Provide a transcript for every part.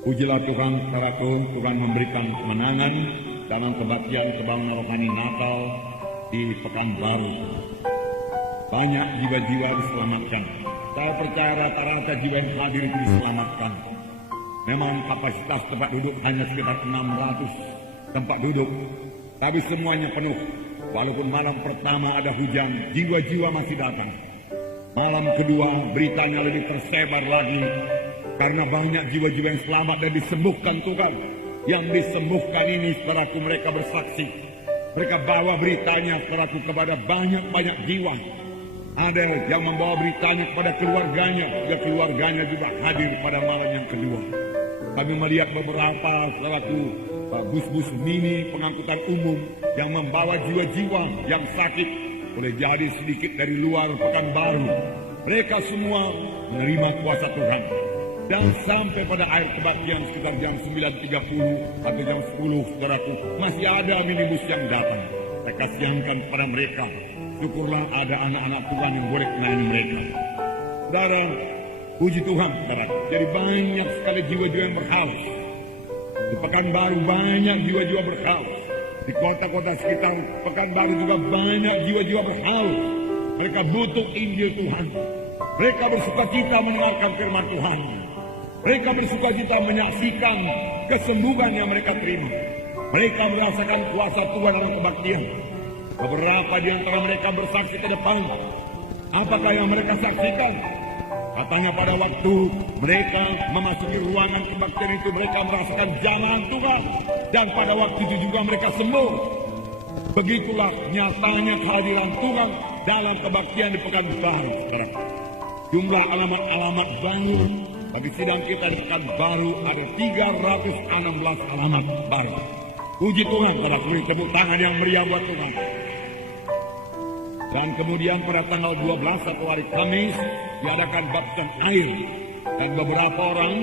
Pujilah Tuhan, saudaraku, Tuhan memberikan kemenangan dalam kebaktian kebanggaan rohani Natal di Pekanbaru. Banyak jiwa-jiwa diselamatkan. Saya percaya rata-rata jiwa yang hadir itu diselamatkan. Memang kapasitas tempat duduk hanya sekitar 600 tempat duduk, tapi semuanya penuh. Walaupun malam pertama ada hujan, jiwa-jiwa masih datang. Malam kedua beritanya lebih tersebar lagi, karena banyak jiwa-jiwa yang selamat dan disembuhkan Tuhan. Yang disembuhkan ini, saudaraku, mereka bersaksi. Mereka bawa beritanya, saudaraku, kepada banyak-banyak jiwa. Ada yang membawa beritanya kepada keluarganya, juga keluarganya juga hadir pada malam yang kedua. Kami melihat beberapa, saudaraku, bus-bus mini pengangkutan umum yang membawa jiwa-jiwa yang sakit, boleh jadi sedikit dari luar Pekanbaru. Mereka semua menerima kuasa Tuhan. Dan sampai pada akhir kebaktian sekitar jam 9.30 atau jam 10, saudaraku, masih ada minibus yang datang. Saya kasihankan kepada mereka. Syukurlah ada anak-anak Tuhan yang boleh menyanyi mereka. Saudara, puji Tuhan, saudara. Jadi banyak sekali jiwa-jiwa yang berhaus. Di Pekanbaru banyak jiwa-jiwa berhaus. Di kota-kota sekitar Pekanbaru juga banyak jiwa-jiwa berhaus. Mereka butuh Injil Tuhan. Mereka bersukacita mendengarkan firman Tuhan. Mereka bersukacita menyaksikan kesembuhan yang mereka terima. Mereka merasakan kuasa Tuhan dalam kebaktian. Beberapa di antara mereka bersaksi ke depan. Apakah yang mereka saksikan? Katanya pada waktu mereka memasuki ruangan kebaktian itu, mereka merasakan jamahan Tuhan. Dan pada waktu itu juga mereka sembuh. Begitulah nyatanya kehadiran Tuhan dalam kebaktian di Pekanbaru. Jumlah alamat-alamat baru bagi sidang kita di Pekanbaru ada 316 alamat baru. Puji Tuhan, saudara, beri tepuk tangan yang meriah buat Tuhan. Dan kemudian pada tanggal 12 atau hari Kamis diadakan baptisan air. Dan beberapa orang,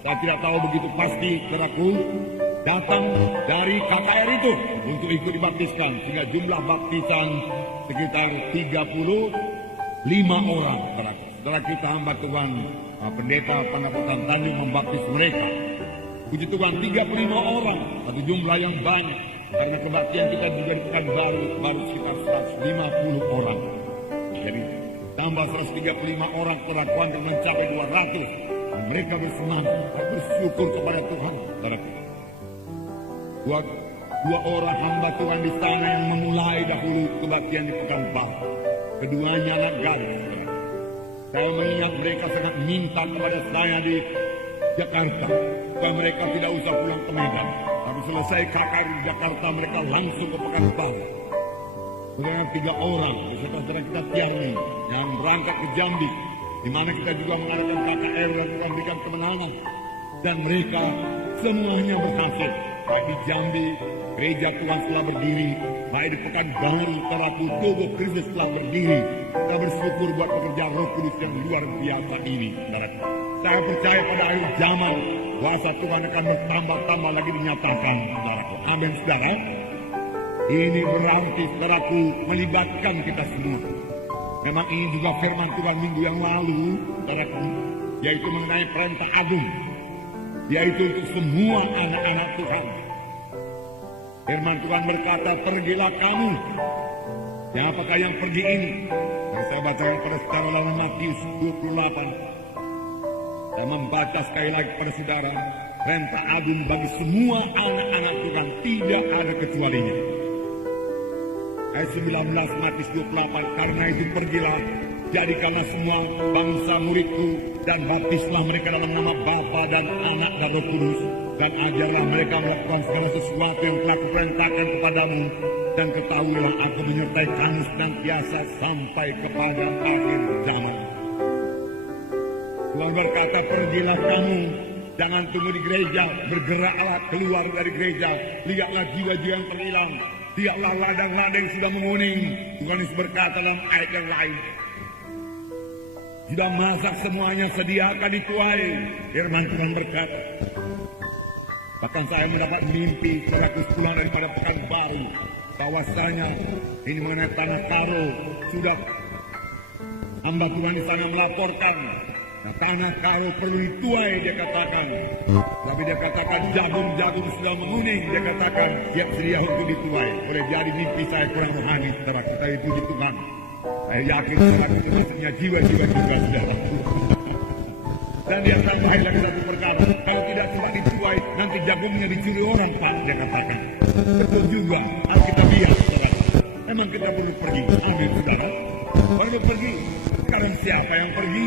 saya tidak tahu begitu pasti, saudaraku, datang dari KKR itu untuk ikut dibaptiskan. Sehingga jumlah baptisan sekitar 35 orang, saudaraku. Setelah kita hamba Tuhan, pendeta Pandapotan Tanjung membaptis mereka. Puji Tuhan, 35 orang, satu jumlah yang banyak. Karena kebaktian kita juga di Pekanbaru baru sekitar 150 orang. Jadi tambah 135 orang, perlakuan dan mencapai 200. Dan mereka bersemangat, bersyukur kepada Tuhan. Dua orang hamba Tuhan di sana yang memulai dahulu kebaktian di Pekanbaru. Keduanya anak gadis. Saya mengingat mereka sangat minta kepada saya di Jakarta supaya mereka tidak usah pulang ke Medan. Tapi selesai KKR di Jakarta, mereka langsung ke Pekanbaru. Kemudian 3 orang, saudara kita Tiarni, yang berangkat ke Jambi, di mana kita juga mengadakan KKR dan memberikan kemenangan. Dan mereka semuanya berhasil. Baik di Jambi, gereja Tuhan telah berdiri. Baik di Pekanbaru, Terapu, Tubuh Kristus telah berdiri. Kita bersyukur buat pekerjaan Roh Kudus yang luar biasa ini, saudara. Saya percaya pada akhir zaman, kuasa Tuhan akan bertambah-tambah lagi dinyatakan, saudaraku. Amin, saudara. Ini berarti, saudaraku, melibatkan kita semua. Memang ini juga firman Tuhan minggu yang lalu, saudaraku, yaitu mengenai perintah agung, yaitu untuk semua anak-anak Tuhan. Firman Tuhan berkata, pergilah kamu. Siapakah yang pergi ini? Mari saya bacakan pada saudara dalam Matius 28. Saya membaca sekali lagi kepada saudara, perintah agung bagi semua anak-anak Tuhan, tidak ada kecualinya. Ayat 19 Matius 28, karena itu pergilah, jadikanlah semua bangsa muridku, dan baptislah mereka dalam nama Bapa dan Anak dan Roh Kudus, dan ajarlah mereka melakukan segala sesuatu yang telah kuperintahkan kepadamu, dan ketahuilah aku menyertai kamu senantiasa sampai kepada akhir zaman. Tuhan berkata, pergilah kamu, jangan tunggu di gereja, bergeraklah keluar dari gereja, lihatlah jiwa-jiwa yang terhilang, lihatlah ladang-ladang yang sudah menguning. Tuhan Yesus berkata dalam ayat yang lain, sudah masak semuanya, sediakan dituai. Firman Tuhan berkata, bahkan saya mendapat mimpi setelah pulang daripada Pekanbaru, bahwasanya ini mengenai tanah Karo, sudah hamba Tuhan di sana melaporkan Nah, tanah karo perlu dituai, dia katakan. Tapi dia katakan jagung-jagung sudah menguning, dia katakan siap sedia untuk dituai. Boleh jadi mimpi saya kurang rohani, saudara, kita itu di Tuhan. Saya yakin saudara maksudnya jiwa-jiwa juga sudah laku. Dan dia tambahin lagi satu perkara, kalau tidak coba dituai, nanti jagungnya dicuri orang, Pak, dia katakan. Betul juga, Alkitabiah, saudara. Memang kita perlu pergi, amin, saudara. Perlu pergi. Sekarang siapa yang pergi?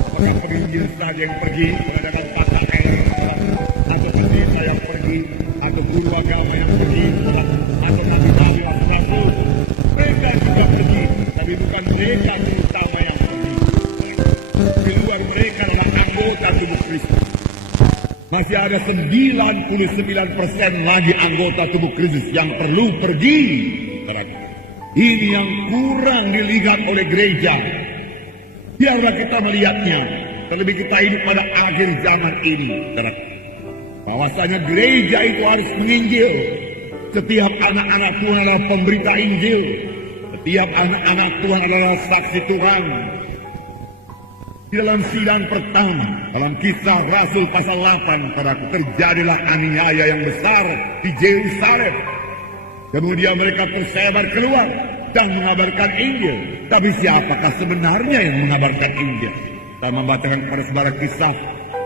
Apakah penginjil saja yang pergi mengadakan KKN, atau pendeta yang pergi, atau guru agama yang pergi, atau nabi-nabi rasul? Mereka juga pergi, tapi bukan mereka terutama yang pergi. Di luar mereka adalah anggota tubuh Kristus. Masih ada 99% lagi anggota tubuh Kristus yang perlu pergi. Ini yang kurang dilihat oleh gereja. Biarlah kita melihatnya. Terlebih kita hidup pada akhir zaman ini. Bahwasanya gereja itu harus menginjil. Setiap anak-anak Tuhan adalah pemberita Injil. Setiap anak-anak Tuhan adalah saksi Tuhan. Di dalam sidang pertama, dalam Kisah Rasul pasal 8, terjadilah aniaya yang besar di Yerusalem. Kemudian mereka tersebar keluar dan mengabarkan Injil. Tapi siapakah sebenarnya yang mengabarkan Injil? Kita membacakan kepada saudara Kisah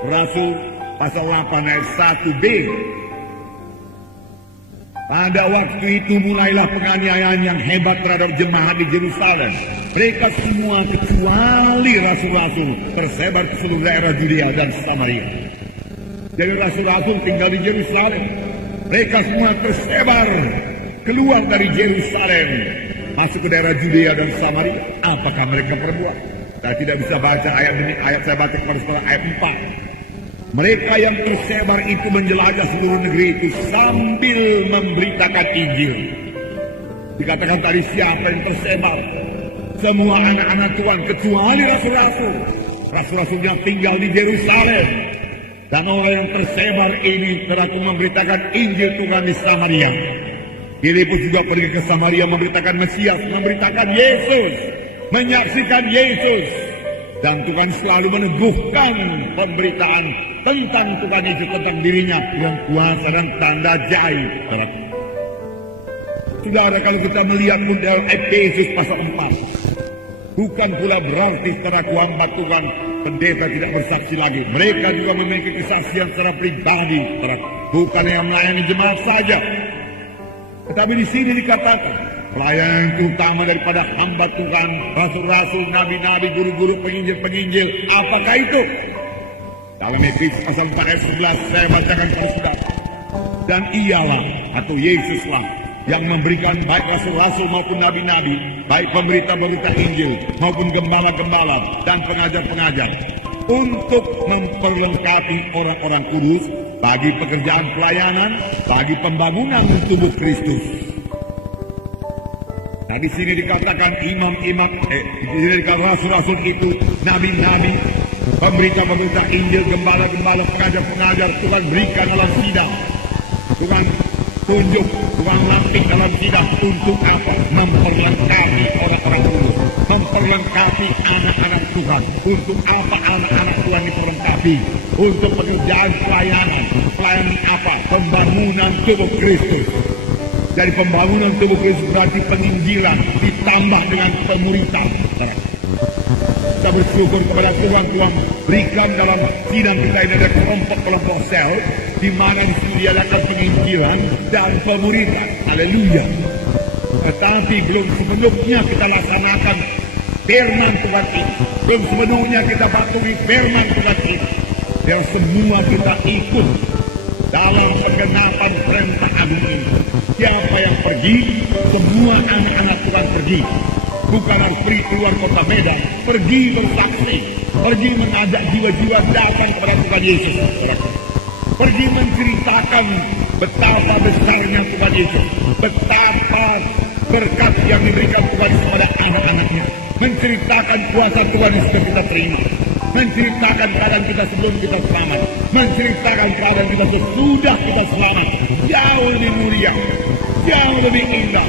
Rasul pasal 8 ayat 1b. Pada waktu itu mulailah penganiayaan yang hebat terhadap jemaat di Yerusalem. Mereka semua kecuali rasul-rasul tersebar ke seluruh daerah Judea dan Samaria. Jadi rasul-rasul tinggal di Yerusalem. Mereka semua tersebar keluar dari Yerusalem, masuk ke daerah Judea dan Samaria. Apakah mereka perbuat? Saya tidak bisa baca ayat demi ayat, saya baca kepada saudara ayat 4. Mereka yang tersebar itu menjelajah seluruh negeri itu sambil memberitakan Injil. Dikatakan tadi siapa yang tersebar? Semua anak-anak Tuhan kecuali rasul-rasul. Rasul-rasul yang tinggal di Yerusalem. Dan orang yang tersebar ini teraku memberitakan Injil Tuhan di Samaria. Filipus juga pergi ke Samaria memberitakan Mesias, memberitakan Yesus, menyaksikan Yesus. Dan Tuhan selalu meneguhkan pemberitaan tentang Tuhan Yesus, tentang dirinya dengan kuasa dan tanda ajaib. Saudara, kalau kita melihat dalam Efesus pasal 4, bukan pula berarti secara hamba Tuhan pendeta tidak bersaksi lagi. Mereka juga memiliki kesaksian secara pribadi, bukan yang melayani jemaat saja. Tetapi di sini dikatakan pelayanan yang utama daripada hamba Tuhan, rasul-rasul, nabi-nabi, guru-guru, penginjil-penginjil. Apakah itu? Dalam Efesus pasal 4 ayat 11 saya bacakan kepada saudara. Dan ialah atau Yesuslah yang memberikan baik rasul-rasul maupun nabi-nabi, baik pemberita-pemberita Injil maupun gembala-gembala dan pengajar-pengajar, untuk memperlengkapi orang-orang kudus bagi pekerjaan pelayanan, bagi pembangunan tubuh Kristus. Nah, di sini dikatakan imam-imam, di sini dikatakan rasul-rasul itu, nabi-nabi, pemberita-pemberita Injil, gembala-gembala, pengajar-pengajar. Tuhan berikan dalam sidang, Tuhan tunjuk, Tuhan lantik dalam sidang. Untuk apa? Memperlengkapi orang-orang kudus, memperlengkapi anak-anak Tuhan. Untuk apa anak-anak Tuhan diperlengkapi? Untuk pekerjaan pelayanan. Pelayanan apa? Pembangunan tubuh Kristus. Jadi pembangunan tubuh Kristus berarti penginjilan ditambah dengan pemuritan. Kita bersyukur kepada Tuhan berikan dalam sidang kita ini ada kelompok-kelompok sel, di mana di sini diadakan penginjilan dan pemuritan. Haleluya. Tetapi belum sepenuhnya kita laksanakan firman Tuhan ini. Belum sepenuhnya kita patuhi firman Tuhan ini. Dan semua kita ikut dalam penggenapan perintah agung ini. Siapa yang pergi? Semua anak-anak Tuhan pergi. Bukan harus pergi keluar kota Medan. Pergi bersaksi. Pergi mengajak jiwa-jiwa datang kepada Tuhan Yesus. Pergi menceritakan betapa besarnya Tuhan Yesus. Betapa berkat yang diberikan Tuhan kepada anak-anaknya. Menceritakan kuasa Tuhan yang sudah kita terima. Menceritakan keadaan kita sebelum kita selamat. Menceritakan keadaan kita sesudah kita selamat. Jauh lebih mulia. Jauh lebih indah.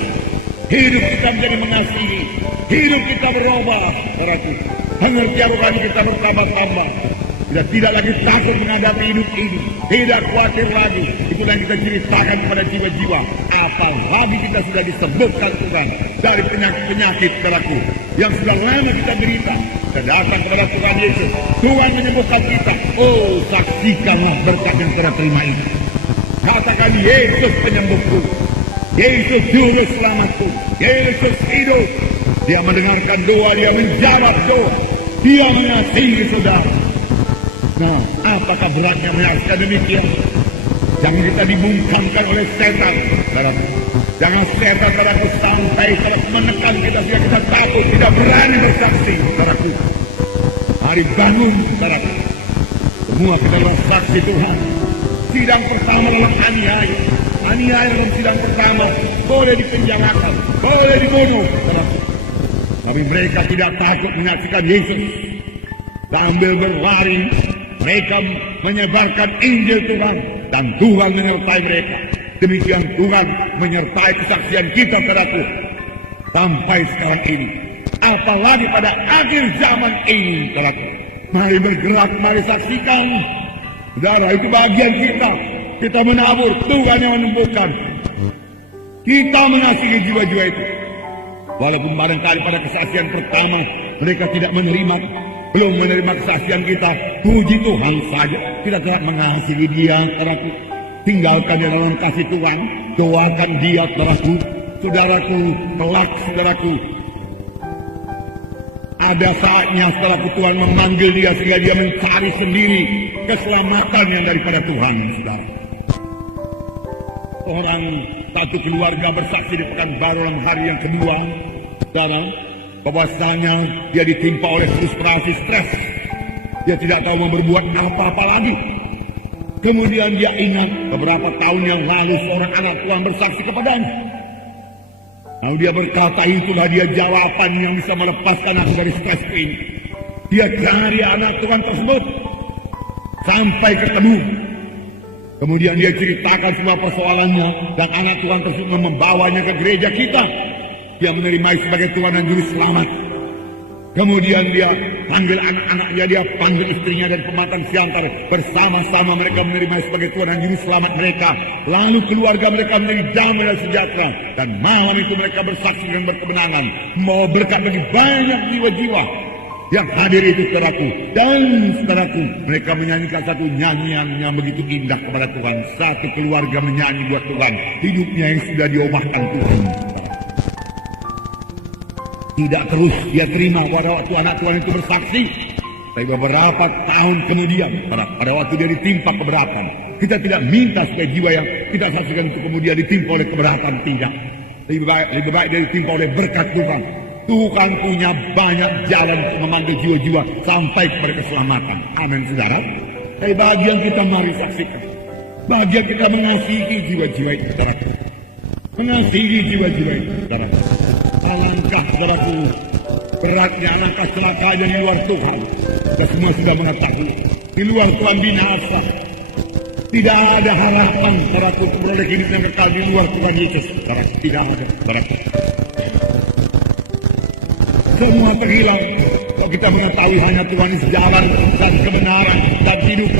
Hidup kita menjadi mengasihi. Hidup kita berubah. Pengertian rohani kita bertambah-tambah. Kita tidak lagi takut menghadapi hidup ini. Tidak khawatir lagi. Itulah yang kita ceritakan kepada jiwa-jiwa. Apalagi kita sudah disebutkan Tuhan dari penyakit-penyakit saudaraku yang sudah lama kita derita. Kita datang kepada Tuhan Yesus. Tuhan menyembuhkan kita. Oh, saksikanlah berkat yang kita terima ini. Katakan, Yesus penyembuhku. Yesus juru selamatku. Yesus hidup. Dia mendengarkan doa, dia menjawab doa. Dia mengasihi saudara. Nah, apakah beratnya menyaksikan demikian? Jangan kita dibungkamkan oleh setan, saudaraku. Jangan setan, saudaraku, sampai menekan kita sehingga kita takut, tidak berani bersaksi, saudaraku. Mari bangun, saudaraku. Semua kita adalah saksi Tuhan. Sidang pertama adalah aniaya. Aniaya dalam sidang pertama boleh dipenjarakan, boleh dibunuh, saudaraku. Tapi mereka tidak takut menyaksikan Yesus. Sambil berlari, mereka menyebarkan Injil Tuhan. Dan Tuhan menyertai mereka. Demikian Tuhan menyertai kesaksian kita, saudaraku. Sampai sekarang ini. Apalagi pada akhir zaman ini, saudaraku. Mari bergerak, mari saksikan. Saudara, itu bagian kita. Kita menabur, Tuhan yang menumbuhkan. Kita mengasihi jiwa-jiwa itu. Walaupun barangkali pada kesaksian pertama mereka tidak menerima, belum menerima kesaksian kita, puji Tuhan saja. Kita tetap mengasihi dia, saudaraku. Tinggalkan dia dalam kasih Tuhan. Doakan dia, saudaraku. Saudaraku, kelak, saudaraku. Ada saatnya, saudaraku, Tuhan memanggil dia sehingga dia mencari sendiri keselamatan yang daripada Tuhan, saudara. Orang satu keluarga bersaksi di Pekanbaru dalam hari yang kedua, saudara, bahwasanya dia ditimpa oleh frustrasi, stres. Dia tidak tahu mau berbuat apa-apa lagi. Kemudian dia ingat beberapa tahun yang lalu seorang anak Tuhan bersaksi kepadanya. Lalu dia berkata, itulah dia jawaban yang bisa melepaskan aku dari stres ini. Dia cari anak Tuhan tersebut sampai ketemu. Kemudian dia ceritakan semua persoalannya, dan anak Tuhan tersebut membawanya ke gereja kita. Dia menerima sebagai Tuhan dan Juru Selamat. Kemudian dia panggil anak-anaknya, dia panggil istrinya dan pematang siantar. Bersama-sama mereka menerima sebagai Tuhan dan Juru Selamat mereka. Lalu keluarga mereka menjadi damai dan sejahtera. Dan malam itu mereka bersaksi dan berkemenangan. Mau berkat bagi banyak jiwa-jiwa yang hadir itu, saudaraku. Dan saudaraku, mereka menyanyikan satu nyanyian yang begitu indah kepada Tuhan. Satu keluarga menyanyi buat Tuhan. Hidupnya yang sudah diubahkan Tuhan. Tidak terus dia terima pada waktu anak Tuhan itu bersaksi. Tapi beberapa tahun kemudian, pada waktu dia ditimpa keberatan, kita tidak minta supaya jiwa yang kita saksikan itu kemudian ditimpa oleh keberatan. Tidak. Lebih baik dia ditimpa oleh berkat Tuhan. Tuhan punya banyak jalan untuk memanggil jiwa-jiwa sampai kepada keselamatan. Amin, saudara. Tapi bagian kita mari saksikan. Bagian kita mengasihi jiwa-jiwa itu, saudara. Mengasihi jiwa-jiwa itu, saudara. Alangkah, saudaraku, beratnya, alangkah celakanya di luar Tuhan. Kita semua sudah mengetahui. Di luar Tuhan binasa. Tidak ada harapan, saudaraku, untuk beroleh hidup yang kekal di luar Tuhan Yesus. Saudaraku, tidak ada, saudaraku. Semua terhilang. Kalau kita mengetahui hanya Tuhan jalan dan kebenaran dan hidup,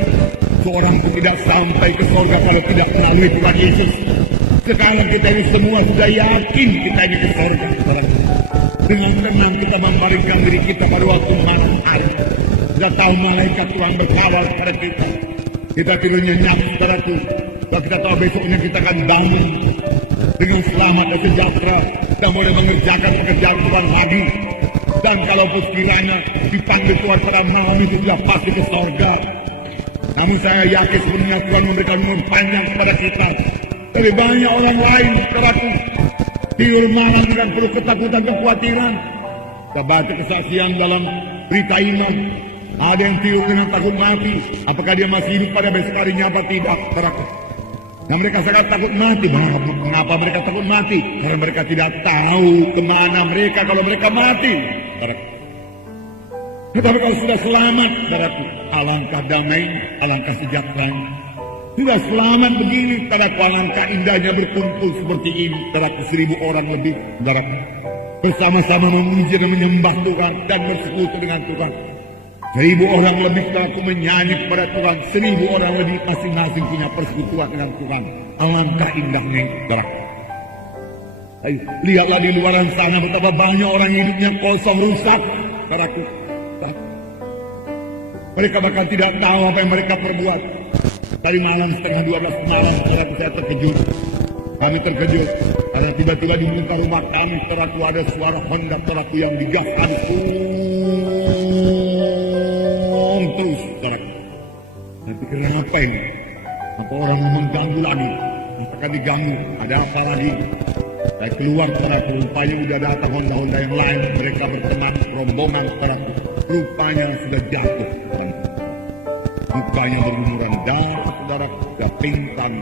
seorang pun tidak sampai ke surga kalau tidak melalui Tuhan Yesus. Sekarang kita ini semua sudah yakin kita ini ke surga. Dengan tenang kita membaringkan diri kita pada waktu malam hari. Kita tahu malaikat Tuhan berkawal kepada kita. Kita tidur nyenyak, saudaraku. Kalau kita tahu besoknya kita akan bangun dengan selamat dan sejahtera dan boleh mengerjakan pekerjaan Tuhan lagi. Dan kalau sekiranya dipanggil Tuhan pada malam itu sudah pasti ke surga. Namun saya yakin sebenarnya Tuhan memberikan umur panjang kepada kita. Lebih banyak orang lain, saudaraku, tidur malam dengan penuh ketakutan, kekhawatiran. Kita baca kesaksian dalam berita iman. Ada yang tidur dengan takut mati. Apakah dia masih hidup pada besok harinya apa tidak, saudaraku? Nah, mereka sangat takut mati. Mengapa mereka takut mati? Karena mereka tidak tahu kemana mereka kalau mereka mati, saudaraku. Tetapi kalau sudah selamat, saudaraku, alangkah damai, alangkah sejahtera. Sudah selamat begini, saudaraku, alangkah indahnya berkumpul seperti ini, saudaraku, 1000 orang lebih, saudaraku. bersama-sama memuji dan menyembah Tuhan dan bersekutu dengan Tuhan. 1000 orang lebih saudaraku menyanyi kepada Tuhan, 1000 orang lebih masing-masing punya persekutuan dengan Tuhan. Alangkah indahnya itu, saudaraku. Ayo, lihatlah di luaran sana betapa banyak orang hidupnya kosong, rusak, saudaraku. Mereka bahkan tidak tahu apa yang mereka perbuat. Tadi malam setengah 12 malam, saudaraku, saya terkejut. Kami terkejut karena tiba-tiba di muka rumah kami, saudaraku, ada suara Honda, saudaraku, yang digaskan terus, saudaraku. Nanti kira apa ini? Apa orang mau mengganggu lagi? Apakah diganggu? Ada apa lagi? Saya keluar, saudaraku, rupanya sudah datang Honda-Honda yang lain. Mereka berteman rombongan, saudaraku. Rupanya sudah jatuh, saudaraku. Mukanya berlumuran darah, saudaraku, sudah pingsan.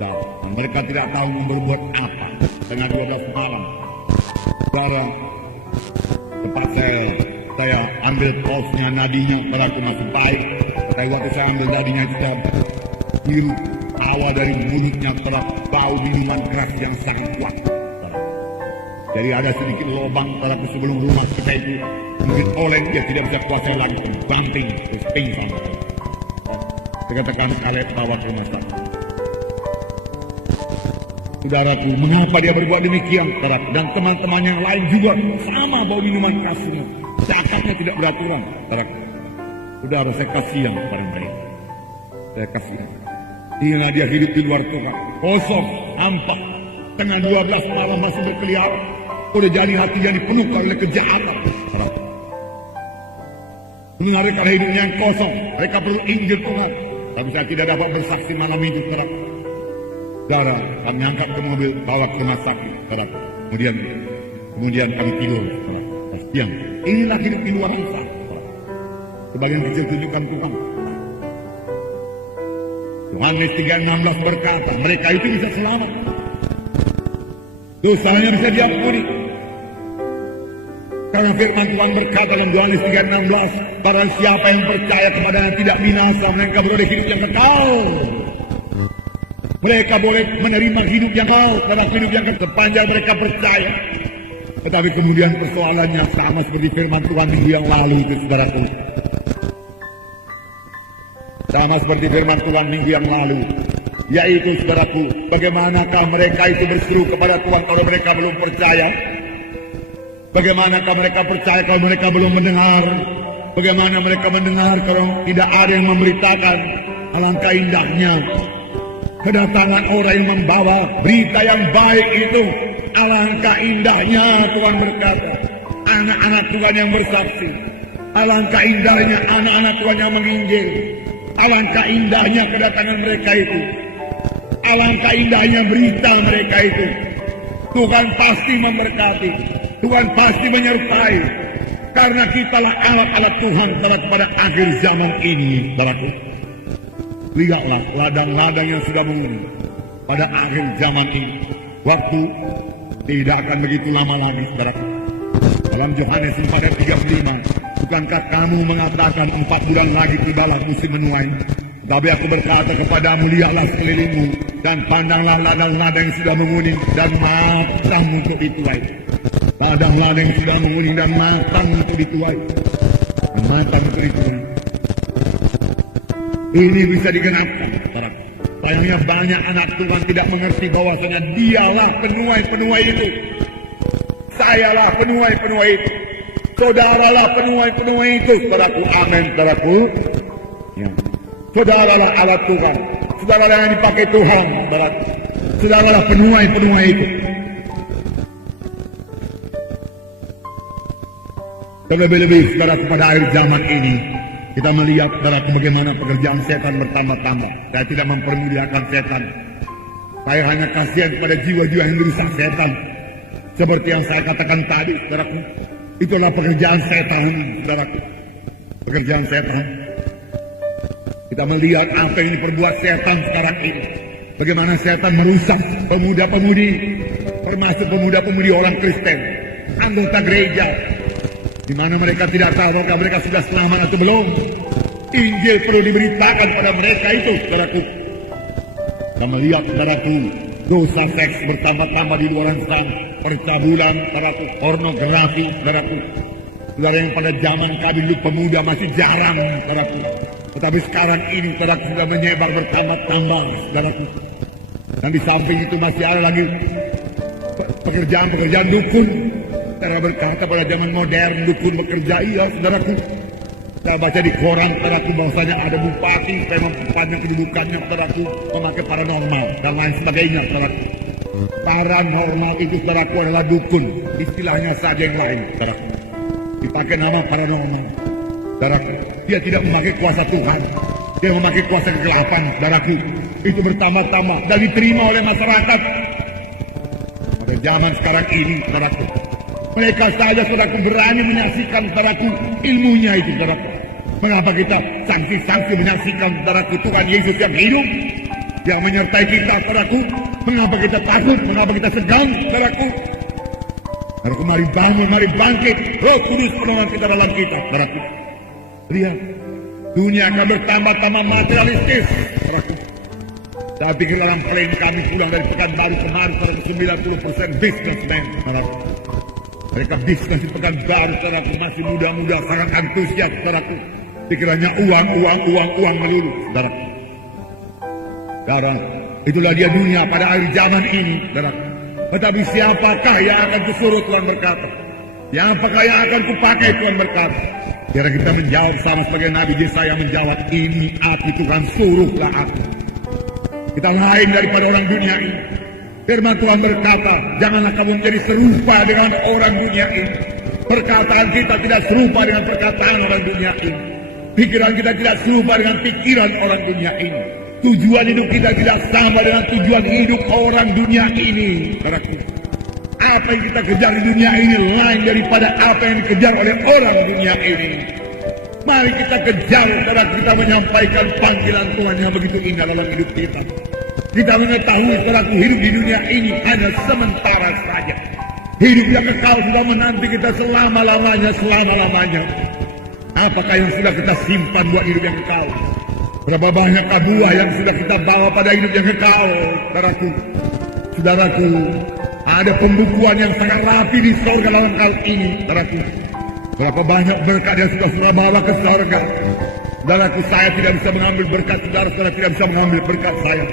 Dan mereka tidak tahu berbuat apa. Setengah 12 malam, saudara, tempat saya ambil posnya, nadinya, saudaraku, masih baik. Tapi waktu saya ambil nadinya, sudah biru. Awal dari mulutnya telah bau minuman keras yang sangat kuat. Jadi ada sedikit lubang saudaraku sebelum rumah kita itu mungkin oleng, dia tidak bisa kuasai lagi, banting, terus pingsan. Saya katakan Kaleb bawa ke rumah sakit. Saudaraku, mengapa dia berbuat demikian, saudaraku? Dan teman-teman yang lain juga sama bau minuman kerasnya. Cakapnya tidak beraturan, saudaraku. Saudara, saya kasihan pada mereka. Saya kasihan. Inilah dia hidup di luar Tuhan, kosong, hampa. Tengah 12 malam masih berkeliaran. Udah jadi hatinya dipenuhkan oleh kejahatan. Sebenarnya karena hidupnya yang kosong, mereka perlu Injil Tuhan. Tapi saya tidak dapat bersaksi malam itu, saudara. Saudara, kami angkat ke mobil, bawa ke rumah sakit, saudara. Kemudian kami tidur, saudara. Siang, inilah hidup di luar sana. Sebagian kecil tunjukkan Tuhan. Yohanes 3:16 berkata, mereka itu bisa selamat. Dosanya bisa diampuni. Karena firman Tuhan berkata dalam Yohanes 3:16, barang siapa yang percaya kepadanya tidak binasa, mereka boleh hidup yang kekal. Mereka boleh menerima hidup yang kekal, karena hidup yang kekal sepanjang mereka percaya. Tetapi kemudian persoalannya sama seperti firman Tuhan minggu yang lalu itu, saudaraku. Sama seperti firman Tuhan minggu yang lalu, yaitu, saudaraku, bagaimanakah mereka itu berseru kepada Tuhan kalau mereka belum percaya? Bagaimanakah mereka percaya kalau mereka belum mendengar? Bagaimana mereka mendengar kalau tidak ada yang memberitakan? Alangkah indahnya kedatangan orang yang membawa berita yang baik itu. Alangkah indahnya, Tuhan berkata, anak-anak Tuhan yang bersaksi. Alangkah indahnya anak-anak Tuhan yang menginjil. Alangkah indahnya kedatangan mereka itu. Alangkah indahnya berita mereka itu. Tuhan pasti memberkati. Tuhan pasti menyertai. Karena kitalah alat-alat Tuhan pada akhir zaman ini, saudaraku. Lihatlah ladang-ladang yang sudah menguning pada akhir zaman ini. Waktu tidak akan begitu lama lagi, saudaraku. Dalam Yohanes 4:35, bukankah kamu mengatakan 4 bulan lagi tibalah musim menuai? Tapi aku berkata kepadamu, lihatlah sekelilingmu dan pandanglah ladang-ladang yang sudah menguning dan matang untuk dituai. Ladang-ladang yang sudah menguning dan matang untuk dituai. Matang untuk dituai. Ini bisa digenapkan, saudara. Sayangnya banyak anak Tuhan tidak mengerti bahwasanya dialah penuai-penuai itu. Sayalah penuai-penuai itu. Saudaralah penuai-penuai itu, saudaraku. Amin, saudaraku. Ya. Saudaralah alat Tuhan. Saudaralah yang dipakai Tuhan, saudaraku. Saudaralah penuai-penuai itu. Terlebih-lebih, saudaraku, pada akhir zaman ini, kita melihat, saudaraku, bagaimana pekerjaan setan bertambah-tambah. Saya tidak mempermuliakan setan. Saya hanya kasihan kepada jiwa-jiwa yang dirusak setan. Seperti yang saya katakan tadi, saudaraku. Itulah pekerjaan setan, saudaraku. Pekerjaan setan. Kita melihat apa yang diperbuat setan sekarang ini. Bagaimana setan merusak pemuda-pemudi, termasuk pemuda-pemudi orang Kristen, anggota gereja, di mana mereka tidak tahu apakah mereka sudah selamat atau belum. Injil perlu diberitakan pada mereka itu, saudaraku. Kita melihat, saudaraku, Dosa seks bertambah-tambah di luar sana. Percabulan, saudaraku, pornografi, saudaraku. Saudara yang pada zaman kami dulu pemuda masih jarang, saudaraku. Tetapi sekarang ini, saudaraku, sudah menyebar bertambah-tambah, saudaraku. Dan di samping itu masih ada lagi pekerjaan-pekerjaan dukun. Saya berkata pada zaman modern, dukun bekerja, iya, saudaraku. Saya baca di koran, saudaraku, bahwasanya ada bupati yang memperpanjang kedudukannya, saudaraku, memakai paranormal dan lain sebagainya, saudaraku. Paranormal itu, saudaraku, adalah dukun, istilahnya saja yang lain, saudaraku. Dipakai nama paranormal, saudaraku. Dia tidak memakai kuasa Tuhan, dia memakai kuasa kegelapan, saudaraku. Itu bertambah-tambah dan diterima oleh masyarakat. Pada zaman sekarang ini, saudaraku, mereka saja, saudaraku, berani menyaksikan, saudaraku, ilmunya itu, saudaraku. Mengapa kita sanksi-sanksi menyaksikan, saudaraku, Tuhan Yesus yang hidup, yang menyertai kita, saudaraku? Mengapa kita takut? Mengapa kita segan, saudaraku? Saudaraku, mari bangun, mari bangkit. Roh Kudus penolong kita dalam kita, saudaraku. Lihat, dunia akan bertambah-tambah materialistis, saudaraku. Saya pikir dalam plan kami pulang dari Pekanbaru kemarin, 90% businessman, saudaraku. Mereka bisnis di Pekanbaru, saudaraku, masih muda-muda, sangat antusias, saudaraku. Pikirannya uang melulu, saudaraku. Saudara, itulah dia dunia pada akhir zaman ini, saudaraku. Tetapi siapakah yang akan kusuruh, Tuhan berkata? Siapakah yang akan kupakai, Tuhan berkata? Biar kita menjawab sama sebagai Nabi Yesaya menjawab, ini aku Tuhan, suruhlah aku. Kita lain daripada orang dunia ini. Firman Tuhan berkata, janganlah kamu menjadi serupa dengan orang dunia ini. Perkataan kita tidak serupa dengan perkataan orang dunia ini. Pikiran kita tidak serupa dengan pikiran orang dunia ini. Tujuan hidup kita tidak sama dengan tujuan hidup orang dunia ini. Saudaraku, apa yang kita kejar di dunia ini lain daripada apa yang dikejar oleh orang dunia ini. Mari kita kejar, saudara, kita menyampaikan panggilan Tuhan yang begitu indah dalam hidup kita. Kita mengetahui, saudaraku, hidup di dunia ini hanya sementara saja. Hidup yang kekal sudah menanti kita selama-lamanya. Apakah yang sudah kita simpan buat hidup yang kekal? Berapa banyak buah yang sudah kita bawa pada hidup yang kekal, saudaraku. Ada pembukuan yang sangat rapi di surga dalam hal ini, saudaraku. Berapa banyak berkat yang sudah saudara bawa ke surga. Saudaraku, saya tidak bisa mengambil berkat saudara tidak bisa mengambil berkat saya.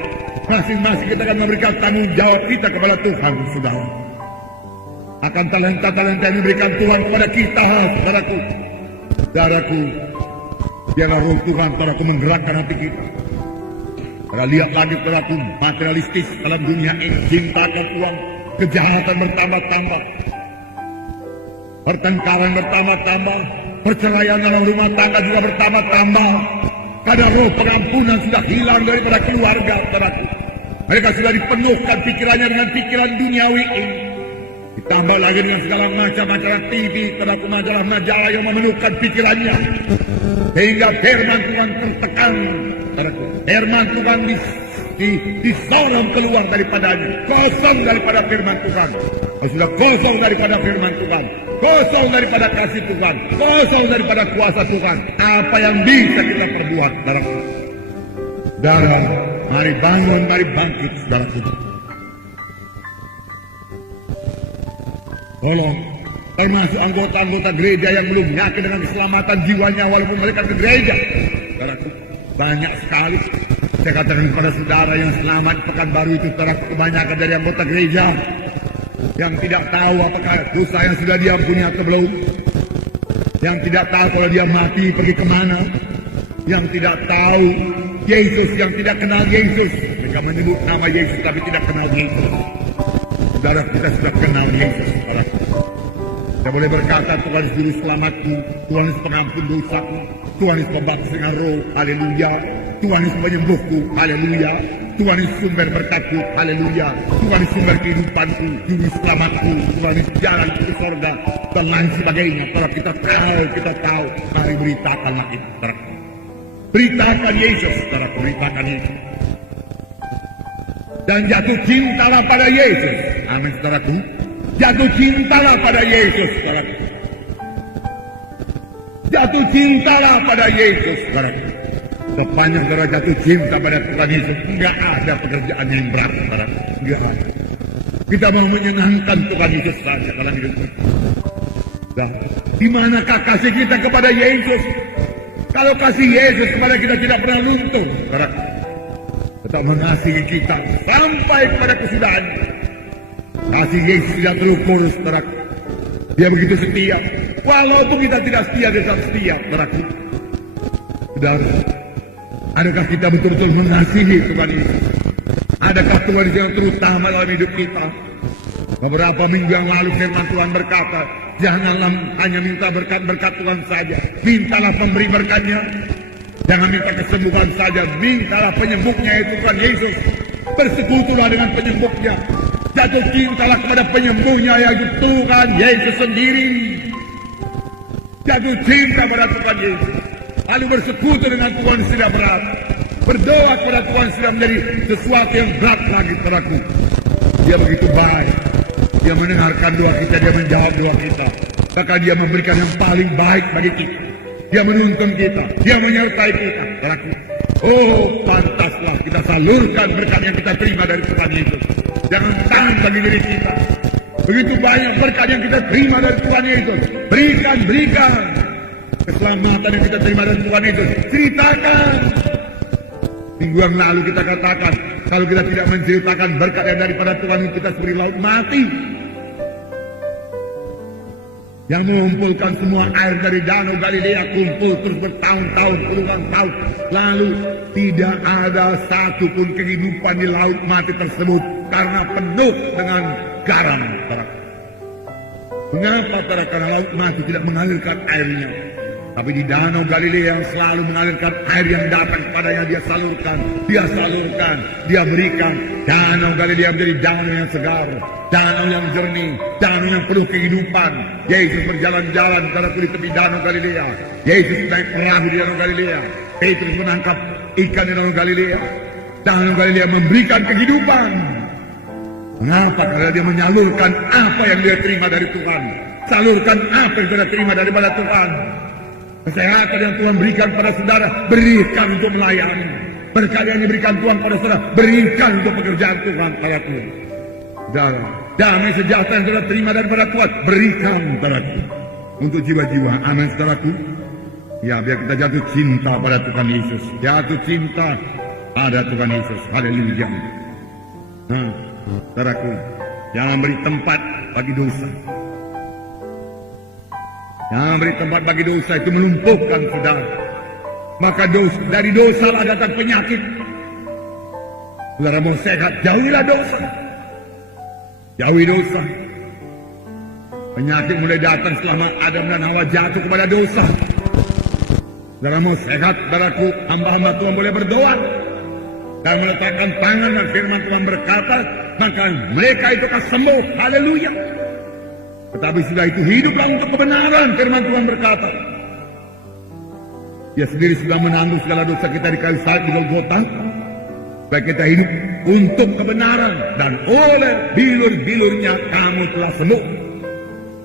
Masing-masing kita akan memberikan tanggung jawab kita kepada Tuhan, saudara. Akan talenta-talenta yang diberikan Tuhan kepada kita, saudaraku. Saudaraku, biarlah roh Tuhan, saudaraku, menggerakkan hati kita. Karena lihat lagi, saudaraku, materialistis dalam dunia ini, cintakan uang, kejahatan bertambah-tambah, pertengkaran bertambah-tambah, perceraian dalam rumah tangga juga bertambah-tambah. Karena roh pengampunan sudah hilang daripada keluarga, saudaraku. Mereka sudah dipenuhkan pikirannya dengan pikiran duniawi ini. Ditambah lagi dengan segala macam acara TV, saudaraku, majalah-majalah yang memenuhkan pikirannya. Sehingga firman Tuhan tertekan, saudaraku. Firman Tuhan disorong keluar daripadanya. Kosong daripada firman Tuhan. Sudah kosong daripada firman Tuhan. Kosong daripada kasih Tuhan. Kosong daripada kuasa Tuhan. Apa yang bisa kita perbuat, saudaraku? Saudara, mari bangun, mari bangkit, saudaraku. Tolong, termasuk anggota-anggota gereja yang belum yakin dengan keselamatan jiwanya walaupun mereka ke gereja, saudaraku. Banyak sekali. Saya katakan kepada saudara yang selamat Pekanbaru itu, saudaraku, kebanyakan dari anggota gereja yang tidak tahu apakah dosa yang sudah diampuni atau belum, yang tidak tahu kalau dia mati pergi kemana, yang tidak tahu Yesus, yang tidak kenal Yesus. Mereka menyebut nama Yesus tapi tidak kenal Yesus. Saudara, kita sudah kenal Yesus, saudara. Kita boleh berkata, Tuhan Yesus juru selamatku, Tuhan Yesus pengampun dosaku, Tuhan Yesus pembaptis dengan roh, haleluya. Tuhan Yesus penyembuhku, haleluya. Tuhan Yesus sumber berkatku, haleluya. Tuhan Yesus sumber kehidupanku, juru selamatku, Tuhan Yesus jalan ke surga, dan lain sebagainya. Kalau kita tahu, mari beritakanlah itu, saudara. Beritakan Yesus, saudara, beritakan Yesus. Dan jatuh cintalah pada Yesus. Amin, saudaraku. Jatuh cintalah pada Yesus, saudaraku. Jatuh cintalah pada Yesus, saudaraku. Sepanjang saudara jatuh cinta pada Tuhan Yesus, enggak ada pekerjaan yang berat, saudaraku. Enggak. Kita mau menyenangkan Tuhan Yesus saja dalam hidup kita. Nah, di manakah kasih kita kepada Yesus? Kalau kasih Yesus kepada kita tidak pernah luntur, tetap mengasihi kita sampai kepada kesudahan. Kasih Yesus tidak terukur, saudaraku. Dia begitu setia. Walaupun kita tidak setia, dia tetap setia, saudaraku. Saudara, adakah kita betul-betul mengasihi Tuhan Yesus? Adakah Tuhan yang terutama dalam hidup kita? Beberapa minggu yang lalu firman Tuhan berkata, janganlah hanya minta berkat-berkat Tuhan saja, mintalah pemberi berkatnya. Jangan minta kesembuhan saja, mintalah penyembuhnya, yaitu Tuhan Yesus. Bersekutulah dengan penyembuhnya. Jatuh cintalah kepada penyembuhnya, yaitu Tuhan Yesus sendiri. Jatuh cinta pada Tuhan Yesus, lalu bersekutu dengan Tuhan sudah berat. Berdoa kepada Tuhan sudah menjadi sesuatu yang berat lagi padaku. Dia begitu baik. Dia mendengarkan doa kita, dia menjawab doa kita. Bahkan dia memberikan yang paling baik bagi kita. Dia menuntun kita, dia menyertai kita. Padaku. Oh, pantaslah kita salurkan berkat yang kita terima dari Tuhan Yesus. Jangan tahan bagi diri kita. Begitu banyak berkat yang kita terima dari Tuhan Yesus. Berikan. Keselamatan yang kita terima dari Tuhan Yesus. Ceritakan. Minggu yang lalu kita katakan, kalau kita tidak menceritakan berkat yang daripada Tuhan, kita seperti laut mati yang mengumpulkan semua air dari Danau Galilea, kumpul terus bertahun-tahun, puluhan tahun, lalu tidak ada satupun kehidupan di laut mati tersebut karena penuh dengan garam. Mengapa? Karena laut mati tidak mengalirkan airnya. Tapi di Danau Galilea yang selalu mengalirkan air yang datang kepadanya, dia salurkan, dia berikan. Danau Galilea menjadi danau yang segar, danau yang jernih, danau yang penuh kehidupan. Yesus berjalan-jalan di tepi Danau Galilea. Yesus naik perahu di Danau Galilea. Petrus menangkap ikan di Danau Galilea. Danau Galilea memberikan kehidupan. Mengapa? Karena dia menyalurkan apa yang dia terima dari Tuhan. Salurkan apa yang dia terima daripada Tuhan. Kesehatan yang Tuhan berikan pada saudara, berikan untuk melayani. Berkat yang diberikan Tuhan pada saudara, berikan untuk pekerjaan Tuhan pada Tuhan. Damai sejahtera yang saudara terima daripada Tuhan, berikan padaku. Untuk jiwa-jiwa, amin saudaraku. Ya, biar kita jatuh cinta pada Tuhan Yesus. Jatuh cinta pada Tuhan Yesus. Haleluya. Nah, saudaraku, jangan beri tempat bagi dosa. Yang beri tempat bagi dosa itu melumpuhkan saudara. Maka dari dosa lah datang penyakit. Saudara mau sehat, jauhilah dosa. Jauhi dosa. Penyakit mulai datang selama Adam dan Hawa jatuh kepada dosa. Saudara mau sehat, saudaraku, hamba-hamba Tuhan boleh berdoa dan meletakkan tangan, dan firman Tuhan berkata, maka mereka itu akan sembuh. Haleluya. Tetapi sudah itu hiduplah untuk kebenaran, firman Tuhan berkata. Dia sendiri sudah menanggung segala dosa kita di kayu salib di Golgota, supaya kita hidup untuk kebenaran, dan oleh bilur-bilurnya kamu telah sembuh.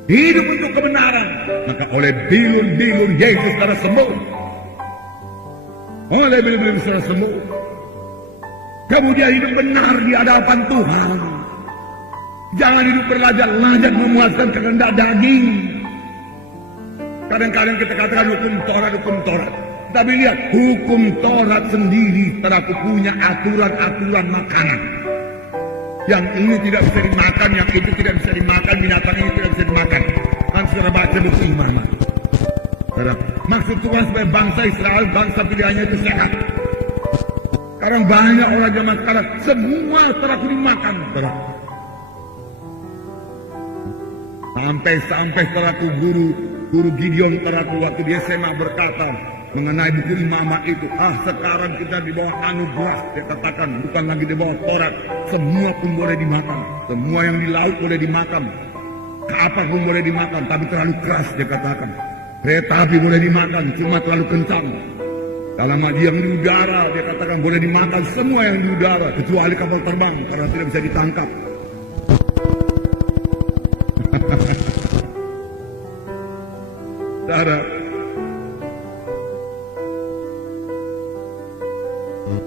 Hidup untuk kebenaran, maka oleh bilur-bilur Yesus telah sembuh. Oleh bilur-bilur telah sembuh. Kemudian hidup benar di hadapan Tuhan. Jangan hidup berlajak-lajak memuaskan kehendak daging. Kadang-kadang kita katakan hukum Taurat. Tapi lihat, hukum Taurat sendiri telah punya aturan-aturan makanan. Yang ini tidak bisa dimakan, yang itu tidak bisa dimakan, binatang ini tidak bisa dimakan. Kan saudara baca buku Imamat. Maksud Tuhan supaya bangsa Israel, bangsa pilihannya itu sehat. Sekarang banyak orang zaman sekarang, semua telah dimakan. Sampai teraku guru Gideon teraku waktu dia SMA berkata mengenai buku Imamat itu, sekarang kita di bawah anugerah, dia katakan, bukan lagi di bawah Taurat. Semua pun boleh dimakan, semua yang di laut boleh dimakan, kapal pun boleh dimakan, tapi terlalu keras, dia katakan. Kereta api boleh dimakan, cuma terlalu kencang. Dalam yang di udara, dia katakan boleh dimakan semua yang di udara, kecuali kapal terbang, karena tidak bisa ditangkap. Saudara,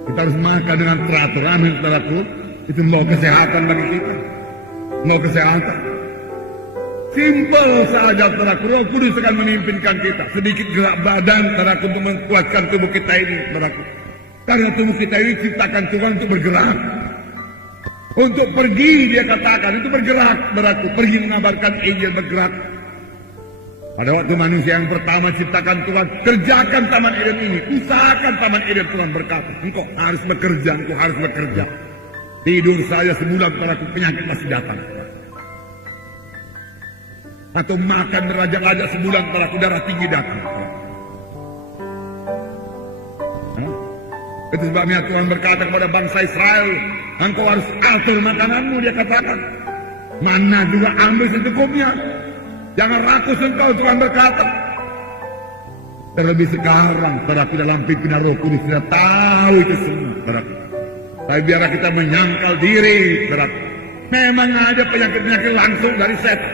kita harus makan dengan teratur. Amin, saudaraku. Itu mau kesehatan bagi kita. Mau kesehatan. Simpel saja, saudaraku. Roh Kudus akan memimpinkan kita. Sedikit gerak badan, saudaraku, untuk menguatkan tubuh kita ini, saudaraku. Karena tubuh kita ini ciptakan Tuhan untuk bergerak. Untuk pergi, dia katakan, itu bergerak, saudaraku. Pergi mengabarkan Injil, bergerak. Pada waktu manusia yang pertama ciptakan Tuhan, kerjakan Taman Eden ini. Usahakan Taman Eden, Tuhan berkata. Engkau harus bekerja, engkau harus bekerja. Tidur saja sebulan, saudaraku, penyakit masih datang. Atau makan meraja-raja sebulan, saudaraku, darah tinggi datang. Itu sebabnya Tuhan berkata kepada bangsa Israel, engkau harus atur makananmu, dia katakan. Mana juga ambil secukupnya. Jangan rakus engkau, Tuhan berkata. Terlebih sekarang, saudaraku, dalam pimpinan Roh Kudus sudah tahu itu semua, saudaraku. Tapi biarlah kita menyangkal diri, saudaraku. Memang ada penyakit-penyakit langsung dari setan.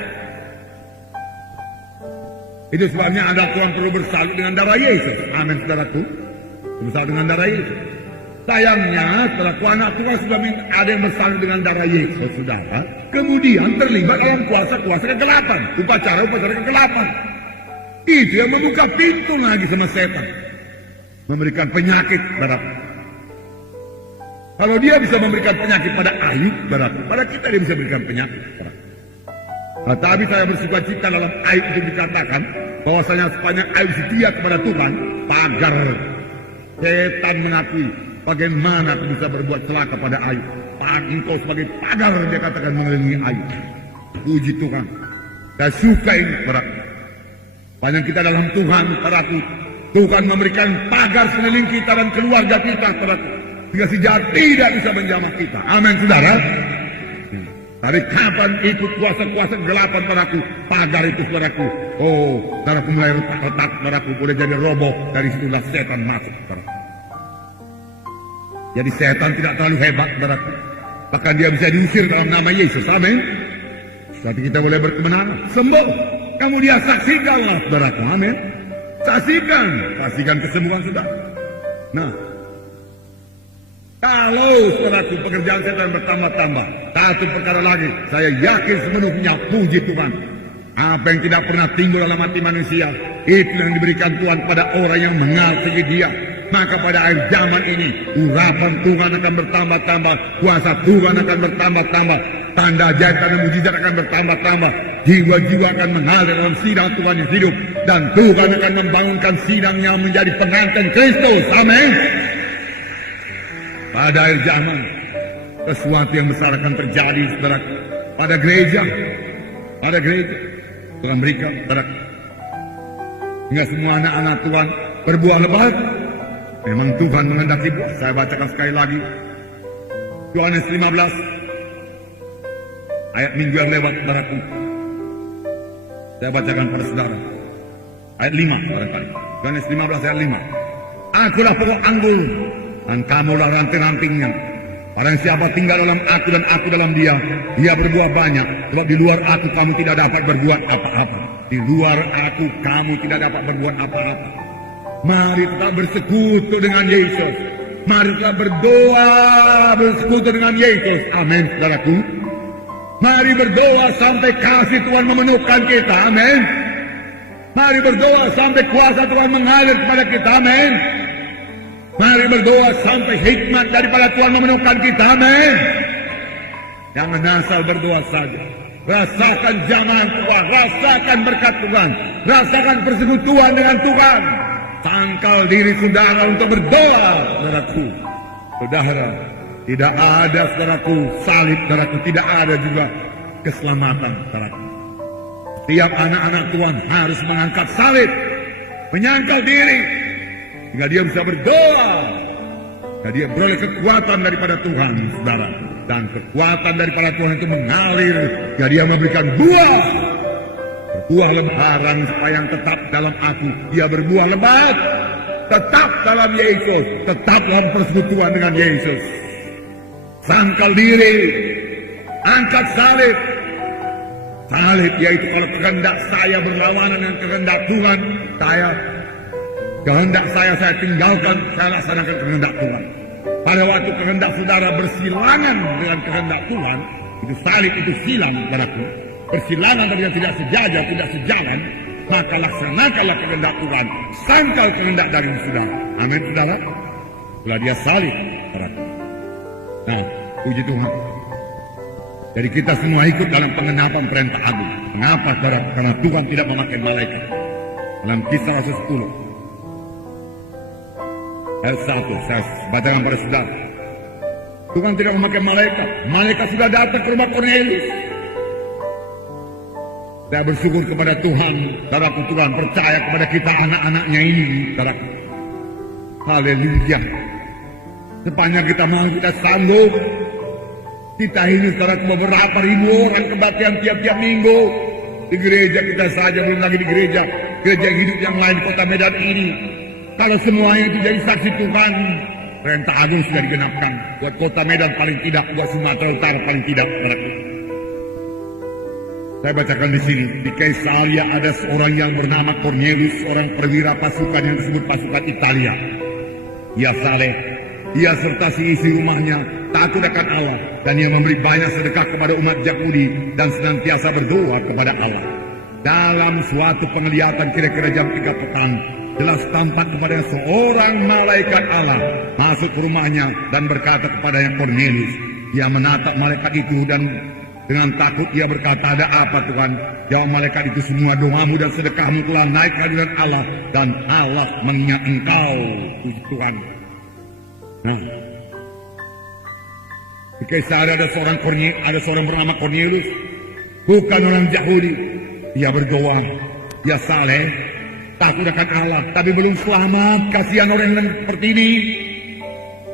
Itu sebabnya ada Tuhan perlu bersalut dengan darah Yesus. Amin, saudaraku. Bersalut dengan darah Yesus. Sayangnya, saudaraku, anak Tuhan sudah ada yang bersalut dengan darah Yesus, saudara. Kemudian terlibat dalam kuasa-kuasa kegelapan. Upacara-upacara kegelapan. Itu yang membuka pintu lagi sama setan. Memberikan penyakit, saudaraku. Kalau dia bisa memberikan penyakit pada Ayub, saudaraku, pada kita dia bisa memberikan penyakit, saudaraku. Nah, tapi saya bersuka cita dalam Ayub itu dikatakan bahwasanya sepanjang Ayub setia kepada Tuhan, pagar setan mengakui bagaimana aku bisa berbuat celaka pada Ayub. Engkau sebagai pagar, dia katakan, mengelilingi Ayub. Puji Tuhan. Saya suka ini, saudaraku. Panjang kita dalam Tuhan, saudaraku. Tuhan memberikan pagar sekeliling kita dan keluarga kita, saudaraku. Sehingga si jahat tidak bisa menjamah kita. Amin, saudara. Tapi kapan itu kuasa-kuasa kegelapan, saudaraku? Pagar itu, saudaraku. Oh, saudaraku mulai retak-retak, saudaraku. Boleh jadi roboh. Dari situlah setan masuk, saudaraku. Jadi setan tidak terlalu hebat, saudaraku. Bahkan dia bisa diusir dalam nama Yesus. Amin. Tapi kita boleh berkemenangan. Sembuh. Kamu dia saksikanlah, saudaraku. Amin. Saksikan. Saksikan kesembuhan, saudara. Nah, kalau, saudaraku, pekerjaan setan bertambah-tambah, satu perkara lagi, saya yakin sepenuhnya, puji Tuhan. Apa yang tidak pernah timbul dalam hati manusia, itu yang diberikan Tuhan pada orang yang mengasihi dia. Maka pada akhir zaman ini, urapan Tuhan akan bertambah-tambah, kuasa Tuhan akan bertambah-tambah, tanda ajaib dan mujizat akan bertambah-tambah, jiwa-jiwa akan mengalir dalam sidang Tuhan yang hidup, dan Tuhan akan membangunkan sidangnya menjadi pengantin Kristus. Amin. Pada akhir zaman, sesuatu yang besar akan terjadi, saudara. Pada gereja, Tuhan berikan, saudara. Hingga semua anak-anak Tuhan berbuah lebat. Memang Tuhan menghendaki buah. Saya bacakan sekali lagi. Yohanes 15. Ayat minggu yang lewat, saudaraku. Saya bacakan pada saudara. Ayat 5, barangkali. Yohanes 15 ayat 5. Akulah pokok anggur, dan kamulah ranting-rantingnya. Barang siapa tinggal dalam aku dan aku dalam dia, dia berbuah banyak. Sebab di luar aku kamu tidak dapat berbuat apa-apa. Di luar aku kamu tidak dapat berbuat apa-apa. Mari tetap bersekutu dengan Yesus. Mari tetap berdoa bersekutu dengan Yesus. Amin, saudaraku. Mari berdoa sampai kasih Tuhan memenuhkan kita. Amin. Mari berdoa sampai kuasa Tuhan mengalir kepada kita. Amin. Mari berdoa sampai hikmat daripada Tuhan memenuhkan kita. Amin. Jangan asal berdoa saja. Rasakan jamahan Tuhan. Rasakan berkat Tuhan. Rasakan persekutuan dengan Tuhan. Tangkal diri saudara untuk berdoa, saudaraku. Saudara, tidak ada, saudaraku, salib, saudaraku. Tidak ada juga keselamatan, saudaraku. Tiap anak-anak Tuhan harus mengangkat salib, menyangkal diri, sehingga dia bisa berdoa. Dan dia beroleh kekuatan daripada Tuhan, saudara. Dan kekuatan daripada Tuhan itu mengalir, sehingga dia memberikan buah. Berbuah lebaran supaya yang tetap dalam aku, dia berbuah lebat. Tetap dalam Yesus, tetap dalam persekutuan dengan Yesus. Sangkal diri, angkat salib. Salib yaitu kalau kehendak saya berlawanan dengan kehendak Tuhan, kehendak saya tinggalkan, saya laksanakan kehendak Tuhan. pada waktu kehendak saudara bersilangan dengan kehendak Tuhan, itu salib, itu silang, saudaraku. Bersilangan dan tidak sejajar, tidak sejalan, maka laksanakanlah kehendak Tuhan, sangkal kehendak dari saudara. Amin, saudara. Setelah dia salib, saudaraku. Nah, puji Tuhan. Jadi kita semua ikut dalam pengenapan perintah agung. Kenapa, saudara? Karena Tuhan tidak memakai malaikat. Dalam Kisah Rasul 10 ayat 1, saya bacakan pada saudara. Tuhan tidak memakai malaikat. Malaikat sudah datang ke rumah Kornelius. Saya bersyukur kepada Tuhan, saudaraku. Tuhan percaya kepada kita anak-anaknya ini, saudaraku. Haleluya. Sepanjang kita mau, kita sanggup. Kita ini, saudaraku, beberapa ribu orang kebaktian tiap-tiap minggu. Di gereja kita saja, belum lagi di gereja hidup yang lain di kota Medan ini. Kalau semuanya itu jadi saksi Tuhan, perintah agung sudah digenapkan. Buat kota Medan paling tidak, buat Sumatera Utara paling tidak. Saya bacakan di sini. Di Kaisaria ada seorang yang bernama Cornelius, seorang perwira pasukan yang disebut pasukan Italia. Ia saleh, ia serta si isi rumahnya takut akan Allah, dan ia memberi banyak sedekah kepada umat Yahudi dan senantiasa berdoa kepada Allah. Dalam suatu penglihatan kira-kira jam 3 petang, jelas tampak kepada seorang malaikat Allah masuk ke rumahnya dan berkata kepadanya, Cornelius. Ia menatap malaikat itu dan dengan takut ia berkata, ada apa Tuhan? Jawab malaikat itu, semua doamu dan sedekahmu telah naik ke hadirat Allah, dan Allah mengingat engkau. Puji Tuhan. Nah, di Kaisaria ada seorang bernama Cornelius, bukan orang Yahudi. Ia berdoa, ia saleh, takut akan Allah, tapi belum selamat. Kasihan orang yang seperti ini.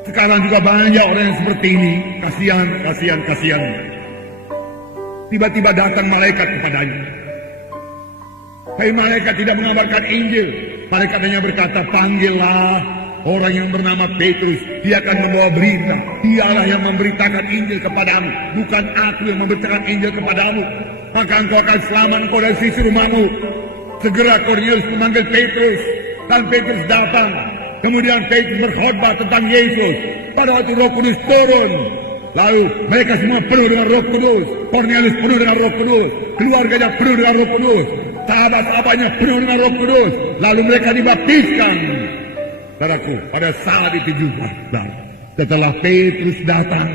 Sekarang juga banyak orang yang seperti ini. Kasihan. Tiba-tiba datang malaikat kepadanya. Hai malaikat tidak mengabarkan Injil. Malaikat hanya berkata, panggillah orang yang bernama Petrus. Dia akan membawa berita. Dialah yang memberitakan Injil kepadamu, bukan aku yang memberitakan Injil kepadamu. Maka engkau akan selamat, engkau dan sisi rumahmu. Segera Cornelius memanggil Petrus, dan Petrus datang. Kemudian Petrus berkhotbah tentang Yesus. Pada waktu Roh Kudus turun, lalu mereka semua penuh dengan Roh Kudus. Cornelius penuh dengan Roh Kudus, keluarganya penuh dengan Roh Kudus, sahabat-sahabatnya penuh dengan Roh Kudus. Lalu mereka dibaptiskan. Saudaraku, pada saat itu juga, setelah Petrus datang,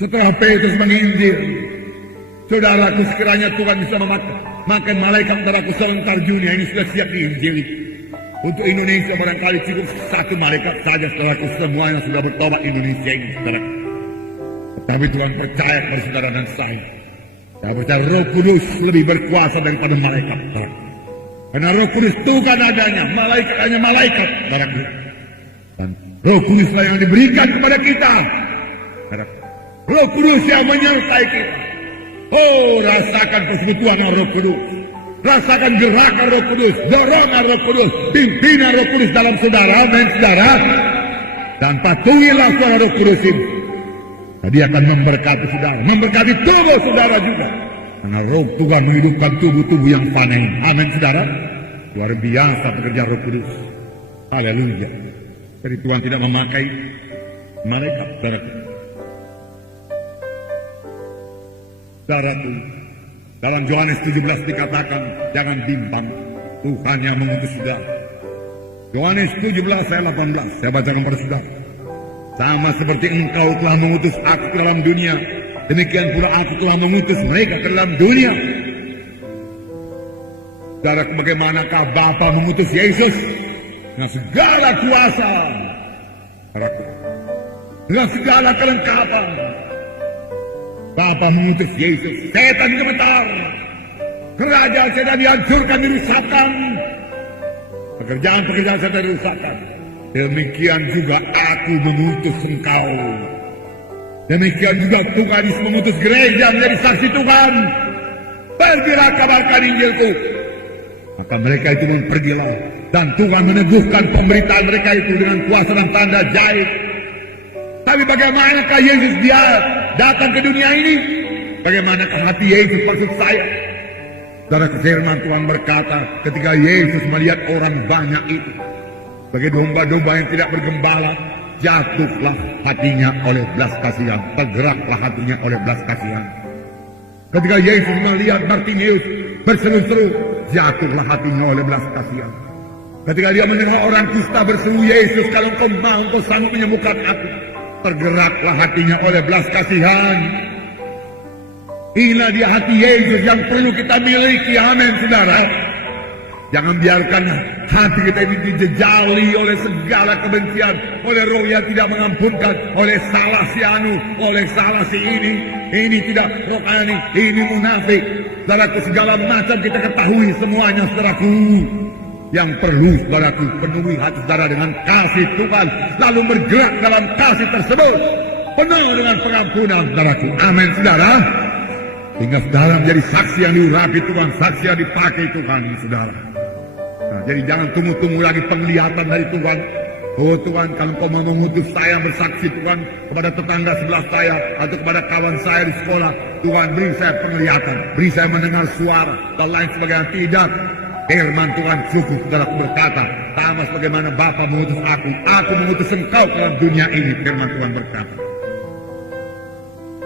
setelah Petrus menginjil, saudaraku, sekiranya Tuhan bisa memakai malaikat, saudaraku, serentak dunia ini sudah siap diinjili. Untuk Indonesia barangkali cukup satu malaikat saja, saudaraku, semuanya sudah bertobat Indonesia ini, saudaraku. Tapi Tuhan percaya kepada saudara dan saya. Saya percaya Roh Kudus lebih berkuasa daripada malaikat, saudaraku. Karena Roh Kudus Tuhan adanya, malaikat hanya malaikat, saudaraku. Dan Roh Kuduslah yang diberikan kepada kita, saudaraku. Roh Kudus yang menyertai kita. Oh, rasakan persekutuan Roh Kudus. Rasakan gerakan Roh Kudus, dorongan Roh Kudus, pimpinan Roh Kudus dalam saudara, amin saudara. Dan patuhilah suara Roh Kudus ini. Dia akan memberkati saudara, memberkati tubuh saudara juga. Karena Roh Tuhan menghidupkan tubuh-tubuh yang fana ini. Amin saudara. Luar biasa pekerjaan Roh Kudus. Haleluya. Jadi Tuhan tidak memakai malaikat, saudaraku. Saudaraku, dalam Yohanes 17 dikatakan, jangan bimbang, Tuhan yang mengutus saudara. Yohanes 17 ayat 18, saya bacakan pada saudara. Sama seperti engkau telah mengutus aku ke dalam dunia, demikian pula aku telah mengutus mereka ke dalam dunia. Saudara, bagaimanakah Bapa mengutus Yesus? Dengan segala kuasa, dengan segala kelengkapan. Bapa mengutus Yesus, setan gemetar, kerajaan setan dihancurkan, dirusakkan, pekerjaan-pekerjaan setan dirusakkan. Demikian juga aku mengutus engkau. Demikian juga Tuhan Yesus mengutus gereja menjadi saksi Tuhan. Pergilah kabarkan Injilku. Maka mereka itu pun pergilah, dan Tuhan meneguhkan pemberitaan mereka itu dengan kuasa dan tanda jahit. Tapi bagaimanakah Yesus dia datang ke dunia ini? Bagaimanakah hati Yesus maksud saya? Saudara, firman Tuhan berkata, ketika Yesus melihat orang banyak itu, sebagai domba-domba yang tidak bergembala, jatuhlah hatinya oleh belas kasihan, tergeraklah hatinya oleh belas kasihan. Ketika Yesus melihat Bartimeus berseru-seru, jatuhlah hatinya oleh belas kasihan. Ketika dia mendengar orang kusta berseru, Yesus, kalau engkau mau, engkau sanggup menyembuhkan aku, tergeraklah hatinya oleh belas kasihan. Inilah dia hati Yesus yang perlu kita miliki. Amin, saudara. Jangan biarkan hati kita ini dijejali oleh segala kebencian, oleh roh yang tidak mengampunkan, oleh salah si anu, oleh salah si ini tidak rohani, ini munafik. Saudaraku, segala macam kita ketahui semuanya, saudaraku. Yang perlu, saudaraku, penuhi hati saudara dengan kasih Tuhan, lalu bergerak dalam kasih tersebut, penuh dengan pengampunan, saudaraku. Amin, saudara. Hingga saudara menjadi saksi yang diurapi Tuhan, saksi yang dipakai Tuhan, saudara. Nah, jadi jangan tunggu-tunggu lagi penglihatan dari Tuhan. Oh Tuhan, kalau Kau mau mengutus saya bersaksi Tuhan kepada tetangga sebelah saya atau kepada kawan saya di sekolah, Tuhan beri saya penglihatan, beri saya mendengar suara dan lain sebagainya. Tidak. Firman Tuhan cukup, saudaraku, berkata, sama sebagaimana Bapa mengutus aku mengutus engkau ke dalam dunia ini. Firman Tuhan berkata.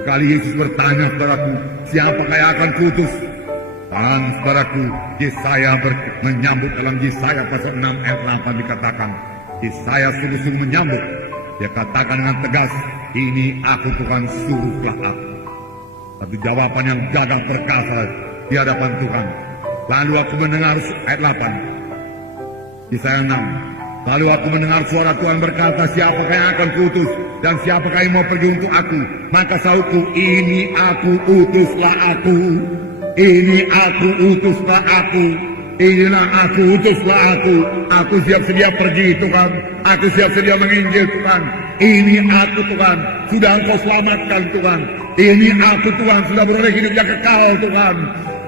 Kali Yesus bertanya, saudaraku, siapakah yang akan kuutus? Dan saudaraku, Yesaya menyambut dalam Yesaya pasal 6 ayat 8 dikatakan, Yesaya sungguh-sungguh menyambut. Dia katakan dengan tegas, ini aku Tuhan, suruhlah aku. Satu jawaban yang gagah perkasa di hadapan Tuhan. Lalu aku mendengar ayat 8 Yesaya 6. Lalu aku mendengar suara Tuhan berkata, siapakah yang akan kuutus dan siapakah yang mau pergi untuk aku? Maka sahuku, ini aku, utuslah aku. Ini aku, utuslah aku. Inilah aku, utuslah aku. Aku siap sedia pergi Tuhan. Aku siap sedia menginjil Tuhan. Ini aku Tuhan, sudah engkau selamatkan Tuhan. Ini aku Tuhan, sudah beroleh hidup yang kekal Tuhan.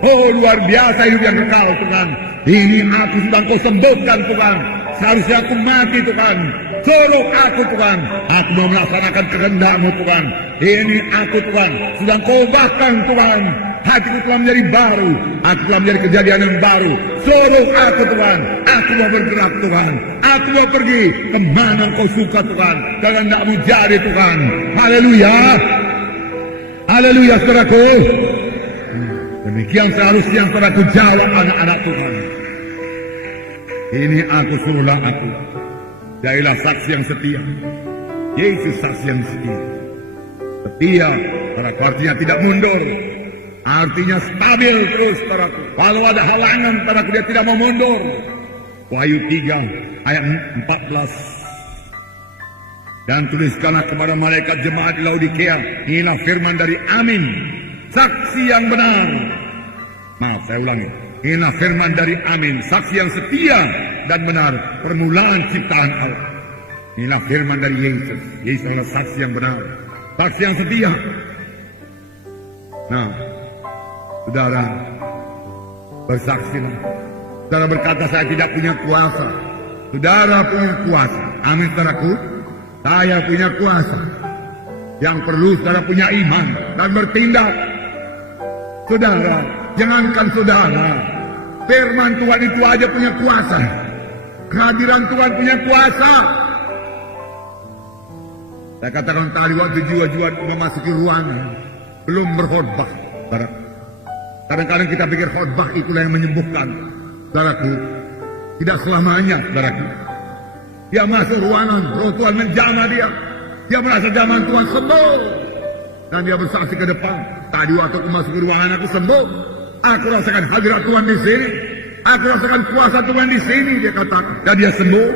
Oh, luar biasa hidup yang kekal Tuhan. Ini aku, sudah engkau sembuhkan Tuhan. Seharusnya aku mati Tuhan. Suruh aku Tuhan. Aku mau melaksanakan kehendak-Mu Tuhan. Ini aku Tuhan, sudah engkau ubahkan Tuhan. Hatiku telah menjadi baru. Aku telah menjadi kejadian yang baru. Suruh aku Tuhan. Aku mau bergerak Tuhan. Aku mau pergi kemana engkau suka Tuhan. Kehendak-Mu jadi Tuhan. Haleluya. Haleluya, saudaraku. Demikian seharusnya saudaraku jawab anak-anak Tuhan. Ini aku, suruhlah aku. Jadilah saksi yang setia. Yesus saksi yang setia. Setia, saudaraku, artinya tidak mundur. Artinya stabil terus, saudaraku. Kalau ada halangan, saudaraku, dia tidak mau mundur. Wahyu 3 ayat 14. Dan tuliskanlah kepada malaikat jemaat di Laodikia, inilah firman dari Amin, saksi yang benar. Maaf, saya ulangi. Inilah firman dari Amin, saksi yang setia dan benar, permulaan ciptaan Allah. Inilah firman dari Yesus. Yesus adalah saksi yang benar, saksi yang setia. Nah, saudara, bersaksilah. Saudara berkata, saya tidak punya kuasa. Saudara punya kuasa. Amin, saudaraku. Saya punya kuasa. Yang perlu saudara punya iman dan bertindak. Saudara, jangankan saudara, firman Tuhan itu aja punya kuasa. Kehadiran Tuhan punya kuasa. Saya katakan tadi waktu jiwa-jiwa memasuki ruangan, belum berkhotbah. Kadang-kadang kita pikir khotbah itulah yang menyembuhkan. Saudaraku, tidak selamanya, saudaraku. Dia masuk ruangan, roh Tuhan menjamah dia. Dia merasa jamahan Tuhan sembuh. Dan dia bersaksi ke depan. Tadi waktu aku masuk ke ruangan, aku sembuh. Aku rasakan hadirat Tuhan di sini. Aku rasakan kuasa Tuhan di sini, dia katakan. Dan dia sembuh.